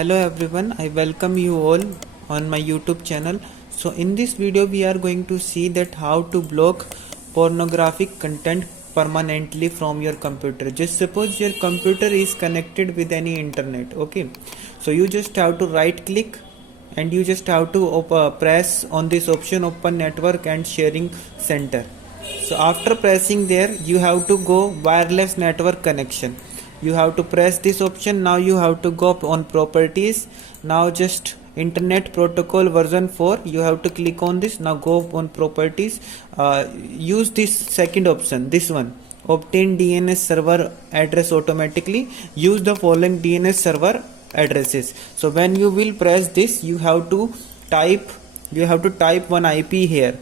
Hello everyone, I welcome you all on my YouTube channel. So in this video we are going to see that how to block pornographic content permanently from your computer. Just suppose your computer is connected with any internet, okay? So you just have to right click and you just have to press on this option open network and sharing center. So after pressing there you have to go wireless network connection. You have to press this option. Now you have to go on properties. Now just internet protocol version 4 you have to click on this. Now go on properties, use this second option, this one, obtain DNS server address automatically. Use the following DNS server addresses. So when you will press this you have to type one IP here,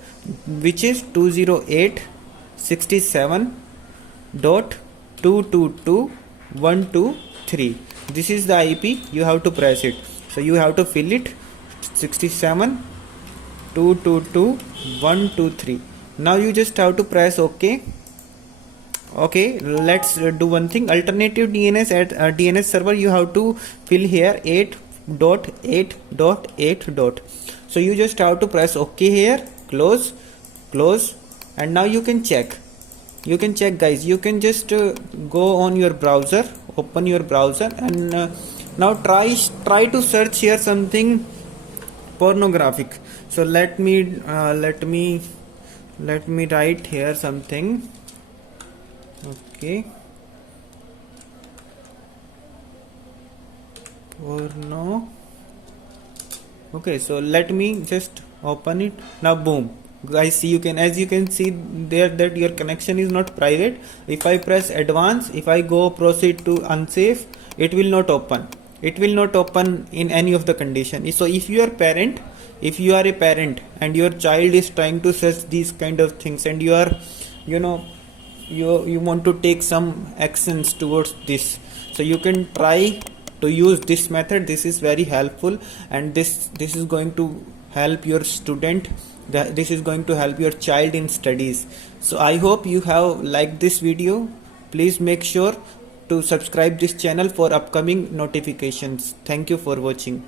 which is 208.67.222.123. This is the IP. You have to press it. So you have to fill it 67.222.123. Now you just have to press OK. Okay, let's do one thing. Alternative DNS at DNS server you have to fill here 8.8.8. So you just have to press OK here, close, and now you can check guys. You can just go on your browser, open your browser, and now try to search here something pornographic. So let me write here something. Okay, porno. Okay, so let me just open it. Now boom guys, as you can see there that your connection is not private. If I press advance, if I go proceed to unsafe, it will not open. It will not open in any of the condition. So if you are a parent and your child is trying to search these kind of things, and you are you want to take some actions towards this, so you can try to use this method. This is very helpful, and this is going to help your student. This is going to help your child in studies. So I hope you have liked this video. Please make sure to subscribe this channel for upcoming notifications. Thank you for watching.